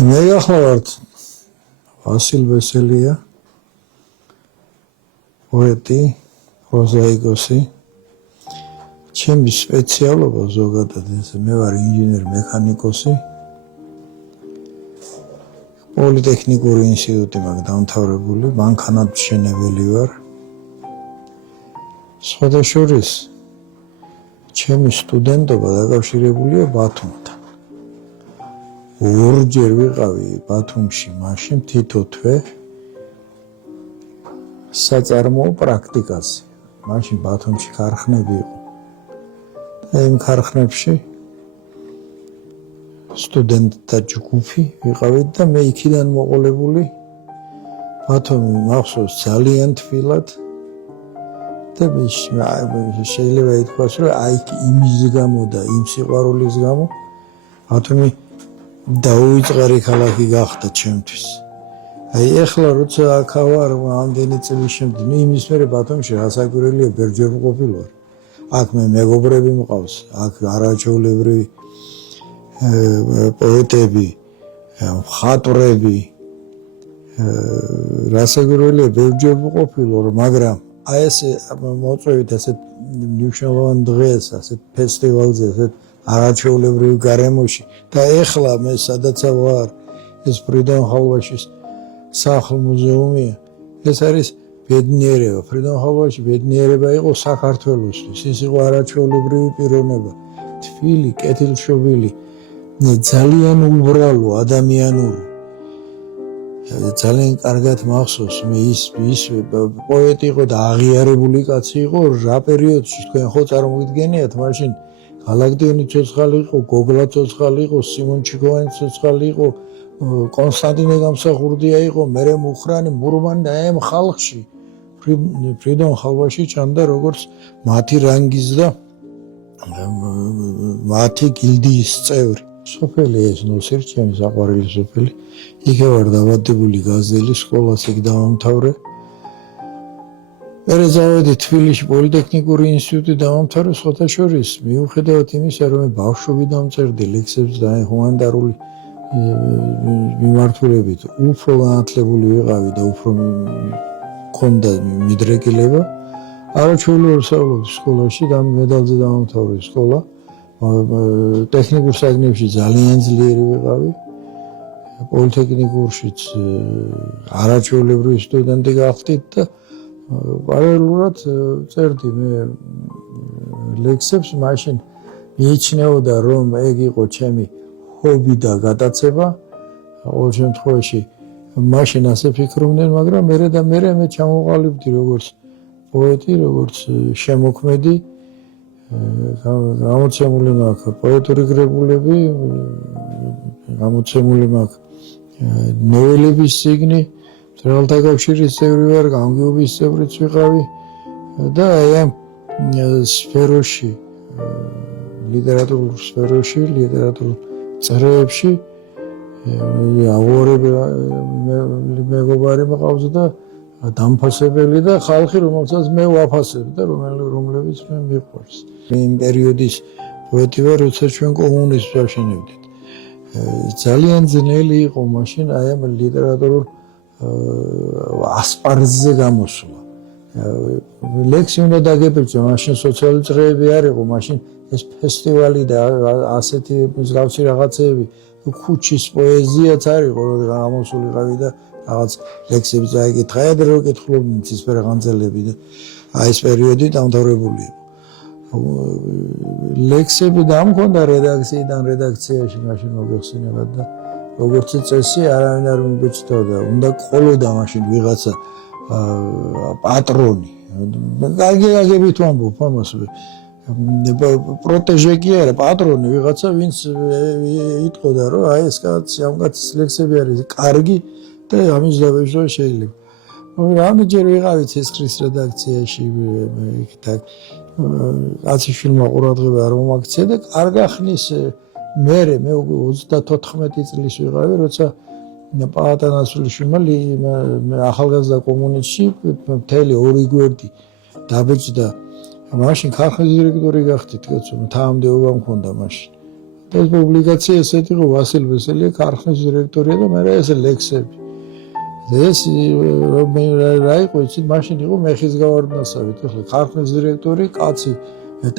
მე ახლა ვარ ვასილ ვესელია, პოეტი, პროზაიკოსი. ჩემი სპეციალობა ზოგადად ესე მე ვარ ინჟინერ მექანიკოსი. პოლიტექნიკური ინსტიტუტი მაქვს დამთავრებული, მანქანათმშენებელი ვარ. სხვადასხვა ჩემი სტუდენტობა დაკავშირებულია ბათუმთან. ორჯერ ვიყავი ბათუმში, მაშინ თითო თვე საწარმოო პრაქტიკაზე. მაშინ ბათუმში ქარხნები იყო. და იმ ქარხნებში სტუდენტთა ჯგუფი ვიყავით და მე იქიდან მოყოლებული ბათუმი მახსოვს ძალიან თბილად და შეიძლება ითქვას, რომ აი იმის გამო და იმ სიყვარულის გამო ბათუმი დაუვიწყარი ქალაქი გახდა ჩემთვის. აი ეხლა როცა აქ ვარ ამდენი წლის შემდეგ, იმის მერე ბათუმში რასაკვირველია ბერჯერ მყოფილი ვარ. აქ მე მეგობრები მყავს, აქ არაჩვეულებრივი პოეტები, მხატვრები. რასაკვირველია ბერჯერ მყოფილი ვარ, მაგრამ აი ესე მოწვევით ასეთ მნიშვნელოვან დღეს, ასეთ ფესტივალზე, ასეთ არაჩვეულებრივ გარემოში და ეხლა მე სადაც ვარ, ეს ფრიდონ ხალვაშის სახლ-მუზეუმია. ეს არის ბედნიერება. ფრიდონ ხალვაში ბედნიერება იყო საქართველოსთვის. ის იყო არაჩვეულებრივი პიროვნება. თბილი, კეთილშობილი, ძალიან უბრალო, ადამიანური. ძალიან კარგად მახსოვს მე ის პოეტი იყო და აღიარებული კაცი იყო რა პერიოდში თქვენ ხო წარმოგიდგენიათ მაშინ გალაკტიონი ცოცხალი იყო, გოგლა ცოცხალი იყო, სიმონ ჩიქოვანი ცოცხალი იყო, კონსტანტინე გამსახურდია იყო, მერე მუხრანი, მურმანი და ამ ხალხში ფრიდონ ხალვაში ჩანდა როგორც მათი რანგის და მათი გილდიის წევრი. სოფელი ეს ნოსირი, ჩემი საყვარელი სოფელი. იქ ვარ დაბადებული, გაზელი, სკოლას იქ დავამთავრე. მერე წავედი თბილისში პოლიტექნიკური ინსტიტუტი დავამთავრე, სხვათა მიუხედავად იმისა, რომ მე ბავშვობიდან მწერდი ლექსებს და ჰუმანიტარული მიმართულებით უფრო განათლებული ვიყავი და უფრო მქონდა მიდრეკილება. არაჩვეულებრივ ვსწავლობდი სკოლაში და მედალზე დავამთავრე სკოლა. ტექნიკურ საგნებში ძალიან ძლიერი ვიყავი. პოლიტექნიკურშიც არაჩვეულებრივი სტუდენტი გახდით და პარალელურად წერდი მე ლექსებს, მაშინ მიიჩნეოდა რომ ეგ იყო ჩემი ჰობი და გადაცება. ყოველ შემთხვევაში მაშინ ასე ფიქრობდნენ, მაგრამ მერე მე ჩამოყალიბდი როგორც პოეტი, როგორც შემოქმედი. გამოცემული მაქვს პოეტური კრებულები, გამოცემული მაქვს ნოველების წიგნი. მწერალთა კავშირის წევრი ვარ, გამგეობის წევრიც ვიყავი და აი ამ სფეროში, ლიტერატურულ სფეროში, ლიტერატურულ წრეებში მეგობარი მყავს და დამფასებელი და ხალხი, რომელსაც მე ვაფასებ და რომლებიც მე მიყვარს. იმ პერიოდის პოეტი ვარ, როცა ჩვენ კომუნიზმს ვაშენებდით. ძალიან ძნელი იყო მაშინ აი ამ ლიტერატურულ ასპარეზზე გამოსვლა. ლექსი უნდა დაგეპირწო, მაშინ სოციალური წრეები არ იყო, მაშინ ეს ფესტივალი და ასეთი მსგავსი რაღაცეები, ქუჩის პოეზიაც არ იყო, რომ გამოსულიყავი და რაღაც ლექსები წაიკითხა, ადრე რო კითხულობდნენ ცისფერა განძელები და აი ეს პერიოდი დამთავრებული იყო. ლექსები დამქონდა რედაქციიდან რედაქციაში მაშინ მოგეხსენებათ და როგორც წესი არავინ არ მიბეჭდოდა, უნდა ყოლოდა მაშინ ვიღაცა პატრონი. გაგებით ვამბობ ამას. პროტეჟე კი არა, პატრონი ვიღაცა, ვინც იტყოდა, რომ აი ეს კაცი, ამ კაცის ლექსები არის კარგი და ამის დაბეჭდა შეიძლება. რამდენჯერ ვიყავი ცისხლის რედაქციაში, კაციშვილმა ყურადღება არ მომაქცია და კარგა ხნის მე 34 წლის ვიყავი, როცა პაატანაშვილმა ახალგაზრდა კომუნისტში მთელი 2 გვერდი დაბეჭდა. მაშინ ქარხნის დირექტორი გახდით, კაცო, თანამდებობა მქონდა მაშინ. ეს პუბლიკაცია ესეთ იყო ვასილ ვესელია ქარხნის დირექტორია და მე ეს ლექსები. ეს რა იყო იცით მაშინ იყო მეხის გავარდნასავით ახლა ქარხნის დირექტორი კაცი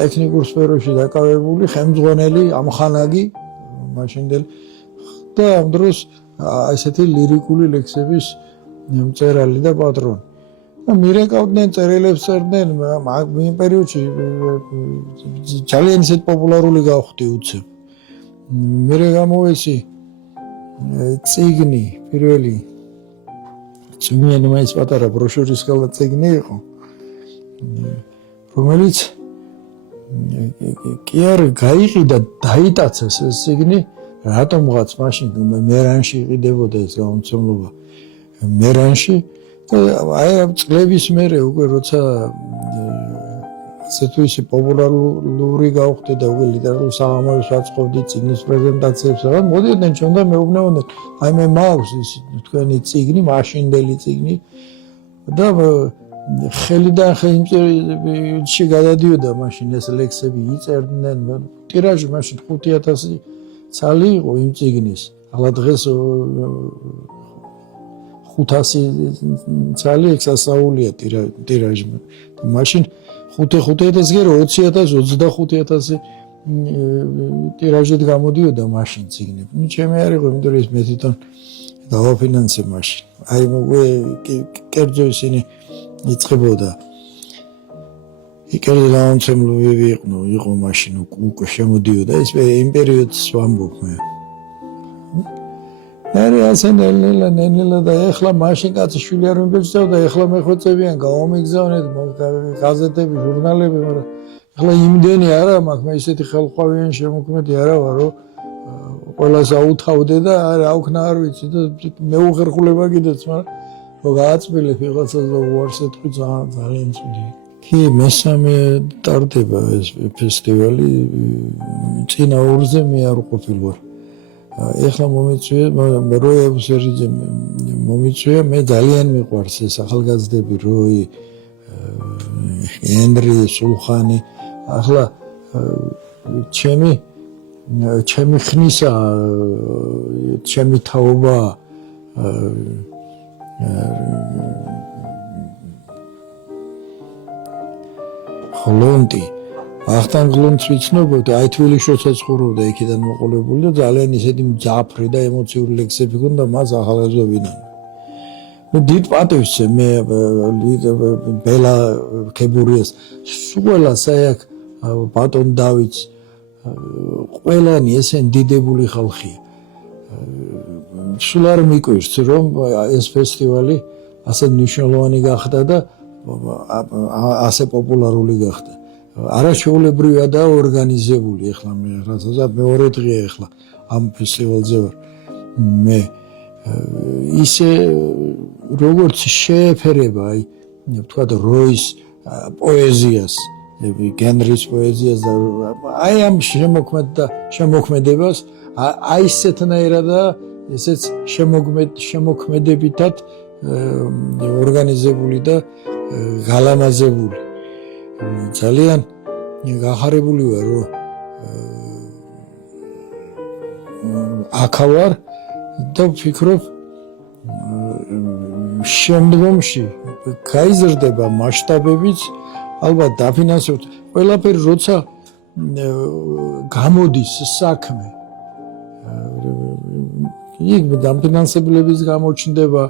ტექნიკურ სფეროში დაკავებული ხელმძღვანელი ამხანაგი მაშინდელი და ამ დროს ესეთი ლირიკული ლექსების მწერალი და პატრონი. მირეკავდნენ წერილებს წერდნენ იმ პერიოდში ძალიან ისეთ პოპულარული გავხდი უცებ. მერე გამოვეცი წიგნი პირველი წიგნი მაინც პატარა ბროშურის ხელა წიგნი იყო რომელიც კი არ გაიყიდა დაიტაცეს ეს წიგნი რატომღაც მაშინ მერანში იყიდებოდა ეს გამომცემლობა მერანში აი წლების მერე უკვე როცა ასე თუ ისე პოპულარული გავხდი და უკვე ლიტერატურულ საღამოებს ვაწყობდი წიგნის პრეზენტაციებს რა მოდიოდნენ ჩვენ და მეუბნეოდნენ აი მე მაქვს ის თქვენი წიგნი მაშინდელი წიგნი და ხელიდან ხელში გადადიოდა მაშინ ეს ლექსები იწერდნენ ტირაჟი მაშინ 5000 ცალი იყო იმ წიგნის ახლა დღეს 500 ცალი ექსასაულია ტირაჟი მაშინ 5-5000 გერო 20000 25000 ტირაჟით გამოდიოდა მაშინ წიგნები. ნუ ჩემი არ იყო, იმიტომ რომ მე თვითონ დავაფინანსე მაშინ. აი მოგვე კერძო ისინი იწყებოდა. კერძო გამომცემლობები იყო მაშინ უკვე შემოდიოდა. ეს იმ პერიოდს ვამბობ მე. მერე ასე ნელ-ნელა და ეხლა მაშინ კაცი შვილი არ მიბეჭდავდა, ეხლა მეხვეწებიან გავამიგზავნეთ გაზეთები, ჟურნალები, მაგრამ ეხლა იმდენი არა მაქვს, მე ისეთი ხელყვავიან შემოქმედი არა ვარ, რომ ყველას აუთავდე და რა ვქნა არ ვიცი და მეუხერხულება კიდეც, მაგრამ რომ გააწმილებ ვიღაცას და უარს ეთქვი ძალიან ცუდი. კი, მესამე ტარდება ეს ფესტივალი, წინა ორზე მე არ ყოფილვარ. ეხლა მომიწვია როი სერიზე მომიწვია მე ძალიან მიყვარს ეს ახალგაზრდები როი ენდრი სულხანი ახლა ჩემი ხნისა ჩემი თაობა ხლონტი ახთან გლონც ვიცნობოდა, აი თბილისშიც ცხოვრობდა, იქიდან მოყოლებული და ძალიან ისეთი მძაფრი და ემოციური ლექსები ჰქონდა მას ახალგაზრდობიდან. მე დიდ პატივს მე ბელა ქებურიას, ყველა საიაკ ბატონ დავითს, ყველანი ესენ დიდებული ხალხია. სულ არ მიკვირს, რომ ეს ფესტივალი ასე მნიშვნელოვანი გახდა და ასე პოპულარული გახდა. არაშეულებრივია და ორგანიზებული ახლა მე რასაც მეორე დღეა ახლა ამ ფესტივალზე ვარ მე ისე როგორც შეეფერება აი ვთქვათ როის პოეზიას გენრის პოეზიას და აი ამ შემოქმედებას აი ესეთნაირადა ესეც შემოქმედებითად ორგანიზებული და გალამაზებული ძალიან გახარებული ვარ რომ აქავარ და ვფიქრობ შემდგომში გაიზრდება მასშტაბებიც ალბათ დაფინანსებთ ყველაფერი როცა გამოდის საქმე იქ დაფინანსებლების გამოჩნდება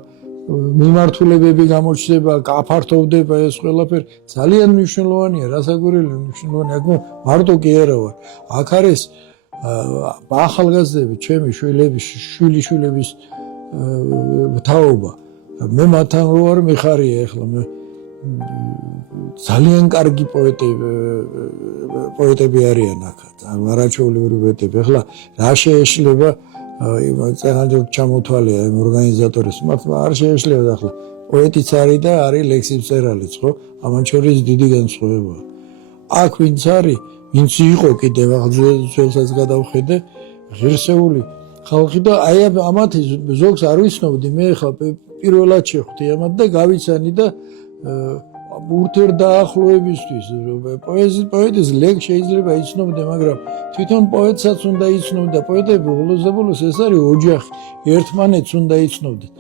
მიმართულებები გამოჩნდება, გაფართოვდება ეს ყველაფერი ძალიან მნიშვნელოვანია, რასაკვირველია მნიშვნელოვანია, აქ მარტო კი არა ვარ. აქ არის ახალგაზრდები, ჩემი შვილიშვილების თაობა. მე მათთან რო არ მიხარია ახლა მე ძალიან კარგი პოეტები არიან აქ, არაჩვეულებრივი პოეტები. ახლა რა შეეშლება წერანჯერ ჩამოთვალია იმ ორგანიზატორებს მათ არ შეეშლება ახლა პოეტიც არის და არის ლექსმწერალიც ხო ამან შორის დიდი განსხვავებაა აქ ვინც არის ვინც იყო კიდევ ახალგაზრდებს გადავხედე ღირსეული ხალხი და აი ამათი ზოგს არ ვიცნობდი მე ახლა პირველად შეხვდი ამათ და გავიცანი და ურთიერთდაახლოებისთვის პოეტის ლექ შეიძლება იცნობდე, მაგრამ თვითონ პოეტსაც უნდა იცნობდე. პოეტები ბოლოს და ბოლოს ეს არის ოჯახი, ერთმანეთს უნდა იცნობდეთ.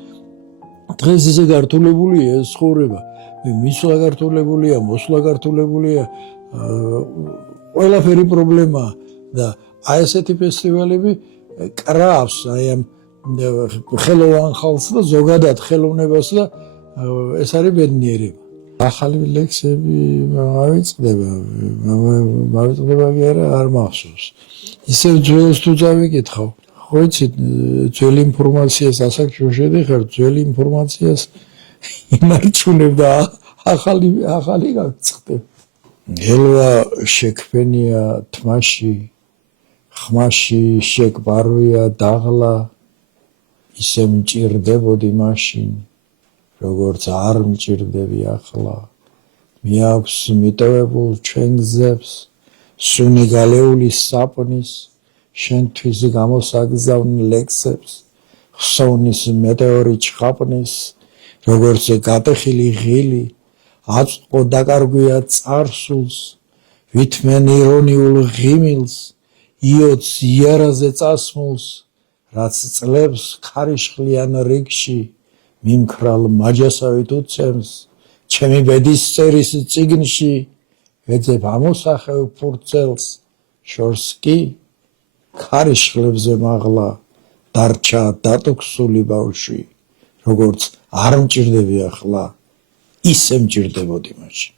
დღეს ისე გართულებულია ეს ცხოვრება, მისვლა გართულებულია, მოსვლა გართულულია, ყველაფერი პრობლემაა და აი ესეთი ფესტივალები კრავს აი ამ ხელოვან ხალხს და ზოგადად ხელოვნებას და ეს არის ბედნიერება. ახალი ლექსები მავიწყდება კი არ მახსოვს. ისევ ძველს თუ წავიკითხავ, ხო იცით, ძველი ინფორმაციას ასაკში შედიხარ, ძველი ინფორმაციას იმარჩუნებ და ახალი გავიწყდებ. ელვა შექმნია თმაში, ხმაში შეკბარვია დაღლა, ისე მჭირდებოდი მაშინ, როგორც არ მჭირდები ახლა. მიაქვს მიტოვებულ ჩვენ გზებს, სუნი გალეული საპნის, შენთვის გამოსაგზავნ ლექსებს, ხსოვნის მეტეორი ჩხაპნის, როგორც გატეხილი ღილი, აწყვო დაკარგვია წარსულს, ვითმენ ირონიულ ღიმილს, იოც იარაზე წასმულს, რაც წლებს ქარიშხლიან რიგში, მიმქრალ მაჯასავით უცემს, ჩემი ბედის წერის წიგნში, ვეძებ ამოსახევ ფურცელს, შორს კი ქარიშხლებზე მაღლა, დარჩა დატოქსული ბავშვი, როგორც არ მჭირდები ახლა, ისე მჭირდებოდი მაშინ.